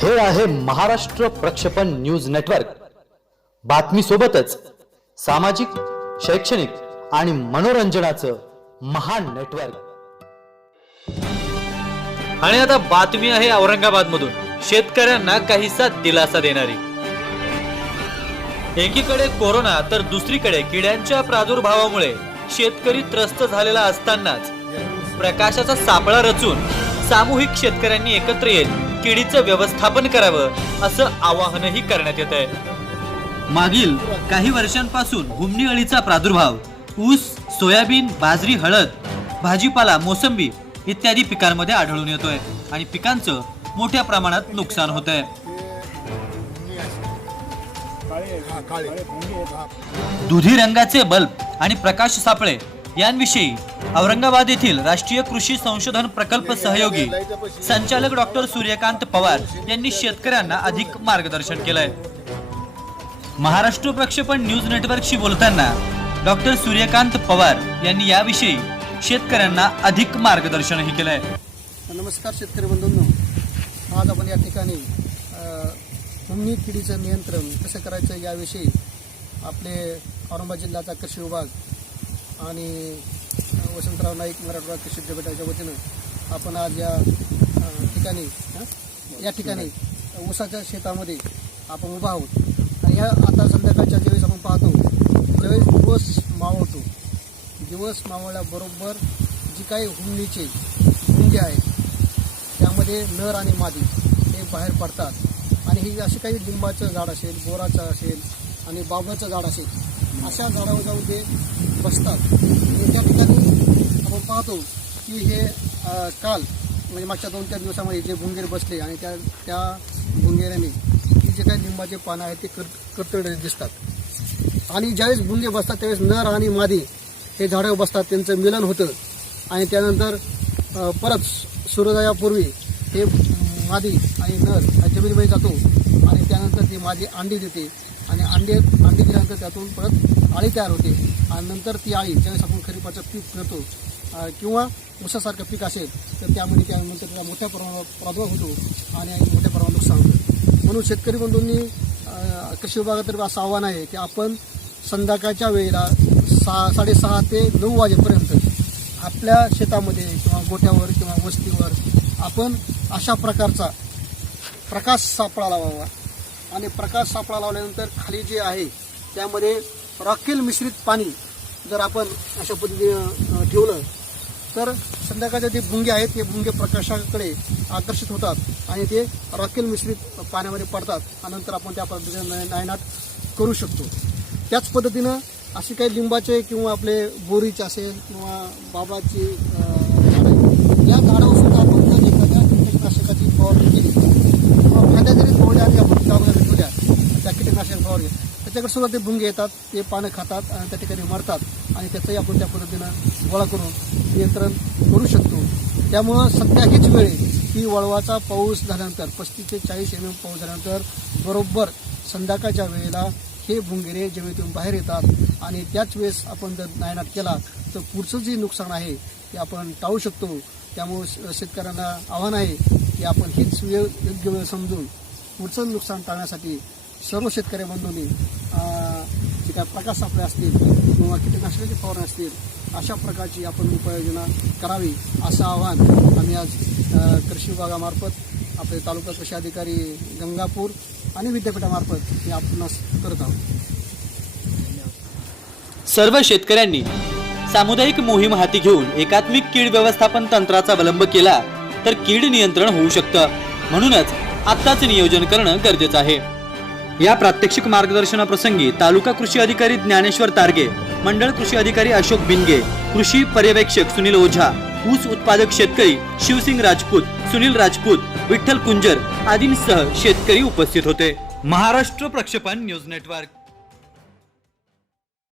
हे आहे महाराष्ट्र प्रक्षेपण न्यूज नेटवर्क. बातमी सोबतच सामाजिक शैक्षणिक आणि मनोरंजनाचं महान नेटवर्क. आणि आता बातमी आहे औरंगाबाद मधून शेतकऱ्यांना काहीसा दिलासा देणारी. एकीकडे कोरोना तर दुसरीकडे किड्यांच्या प्रादुर्भावामुळे शेतकरी त्रस्त झालेला असतानाच प्रकाशाचा सापळा रचून सामूहिक शेतकऱ्यांनी एकत्र येत किडीचं व्यवस्थापन करावं असं आवाहनही करण्यात येत आहे मागील काही वर्षांपासून हुमणी अळीचा प्रादुर्भाव ऊस सोयाबीन बाजरी हळद भाजीपाला मोसंबी इत्यादी पिकांमध्ये आढळून येतोय आणि पिकांचं मोठ्या प्रमाणात नुकसान होत आहे दुधी रंगाचे बल्ब आणि प्रकाश सापळे यांविषयी औरंगाबाद येथील राष्ट्रीय कृषी संशोधन प्रकल्प सहयोगी संचालक डॉक्टर सूर्यकांत पवार यांनी शेतकऱ्यांना अधिक मार्गदर्शन केलंय. महाराष्ट्र प्रक्षेपण न्यूज नेटवर्कशी बोलताना डॉक्टर सूर्यकांत पवार यांनी याविषयी शेतकऱ्यांना अधिक मार्गदर्शनही केलंय. नमस्कार शेतकरी बंधूंनो. आज आपण या ठिकाणी अ, किडीचं नियंत्रण कसं करायचं याविषयी आपले औरंगाबाद जिल्ह्याचा कृषी विभाग आणि वसंतराव नाईक मराठवाडा कृषी विद्यापीठाच्या वतीनं आपण आज या ठिकाणी या ठिकाणी ऊसाच्या शेतामध्ये आपण उभा आहोत. आणि या आता संध्याकाळच्या ज्यावेळेस आपण पाहतो ज्यावेळेस दिवस मावळतो. दिवस मावळल्याबरोबर जी काही हुंडीचे भुंगे आहेत त्यामध्ये नर आणि मादी हे बाहेर पडतात. आणि ही अशी काही लिंबाचं झाड असेल बोराचं असेल आणि बाबळाचं झाड असेल अशा झाडावर जाऊन ते बसतात. आणि त्या ठिकाणी आपण पाहतो की हे काल म्हणजे मागच्या दोन चार दिवसामध्ये जे भुंगेर बसले आणि त्या त्या भुंगेऱ्याने की जे काही लिंबाचे पानं आहेत ते कर करतडे दिसतात. आणि ज्यावेळेस भुंगे बसतात त्यावेळेस नर आणि मादी हे झाडावर बसतात त्यांचं मिलन होतं. आणि त्यानंतर परत सूर्योदयापूर्वी हे मादी आणि नर हा जमिनीमध्ये जातो आणि त्यानंतर ती मादी अंडी देते. आणि अंडे अंडी दिल्यानंतर त्यातून परत आळी तयार होते. आणि नंतर ती आळी ज्यावेळेस आपण खरीपाचं पीक करतो किंवा ऊसासारखं पीक असेल तर त्यामध्ये त्यानंतर त्याला मोठ्या प्रमाणावर प्रादुर्भाव होतो आणि मोठ्या प्रमाणात नुकसान होतं. म्हणून शेतकरी बंधूंनी कृषी विभागातर्फे असं आव्हान आहे की आपण संध्याकाळच्या वेळेला सहा साडेसहा ते नऊ वाजेपर्यंत आपल्या शेतामध्ये किंवा गोठ्यावर किंवा वस्तीवर आपण अशा प्रकारचा प्रकाश सापळा लावावा. आणि प्रकाश सापळा लावल्यानंतर खाली जे आहे त्यामध्ये रॉकेल मिश्रित पाणी जर आपण अशा पद्धतीने ठेवलं तर संध्याकाळच्या जे भुंगे आहेत ते भुंगे प्रकाशाकडे आकर्षित होतात आणि ते रॉकेल मिश्रित पाण्यामध्ये पडतात आणि नंतर आपण त्या पद्धतीने नाय- नायनाट करू शकतो. त्याच पद्धतीनं असे काही लिंबाचे किंवा आपले बोरीचे असेल किंवा बाबाची झाडं या झाडावर सुद्धा आपण जर एखाद्या कीटकनाशकाची फवारणी केली किंवा फांद्या जरी तोडल्या आणि आपण त्यावर ठेवल्या त्या कीटकनाशक त्याच्याकडे सुद्धा ते भुंगे येतात ते पानं खातात आणि त्या ठिकाणी मरतात. आणि त्याचंही आपण त्या पद्धतीनं गोळा करून नियंत्रण करू शकतो. त्यामुळं सध्या हीच वेळ की वळवाचा पाऊस झाल्यानंतर पस्तीस ते चाळीस एम एम पाऊस झाल्यानंतर बरोबर संध्याकाळच्या वेळेला हे भुंगेरे जमिनीतून बाहेर येतात. आणि त्याच वेळेस आपण जर नायनाट केला तर पुढचं जे नुकसान आहे ते आपण टाळू शकतो. त्यामुळे श- शेतकऱ्यांना आव्हान आहे की आपण हीच वेळ योग्य वेळ समजून पुढचं नुकसान टाळण्यासाठी सर्व शेतकरी बंधूंनी जे काय प्रकाश सापळे असतील किंवा कीटकनाशकाची फवारणी असतील अशा प्रकारची आपण उपाययोजना करावी असं आवाहन आम्ही आज कृषी विभागामार्फत आपले तालुका कृषी अधिकारी गंगापूर आणि विद्यापीठामार्फत हे आपण करत आहोत. सर्व शेतकऱ्यांनी सामुदायिक मोहीम हाती घेऊन एकात्मिक कीड व्यवस्थापन तंत्राचा अवलंब केला तर कीड नियंत्रण होऊ शकतं. म्हणूनच आत्ताच नियोजन करणं गरजेचं आहे. या प्रात्यक्षिक मार्गदर्शनाप्रसंगी तालुका कृषी अधिकारी ज्ञानेश्वर तारगे मंडळ कृषी अधिकारी अशोक बिनगे कृषी पर्यवेक्षक सुनील ओझा ऊस उत्पादक शेतकरी शिवसिंग राजपूत सुनील राजपूत विठ्ठल कुंजर आदींसह शेतकरी उपस्थित होते. महाराष्ट्र प्रक्षेपण न्यूज नेटवर्क.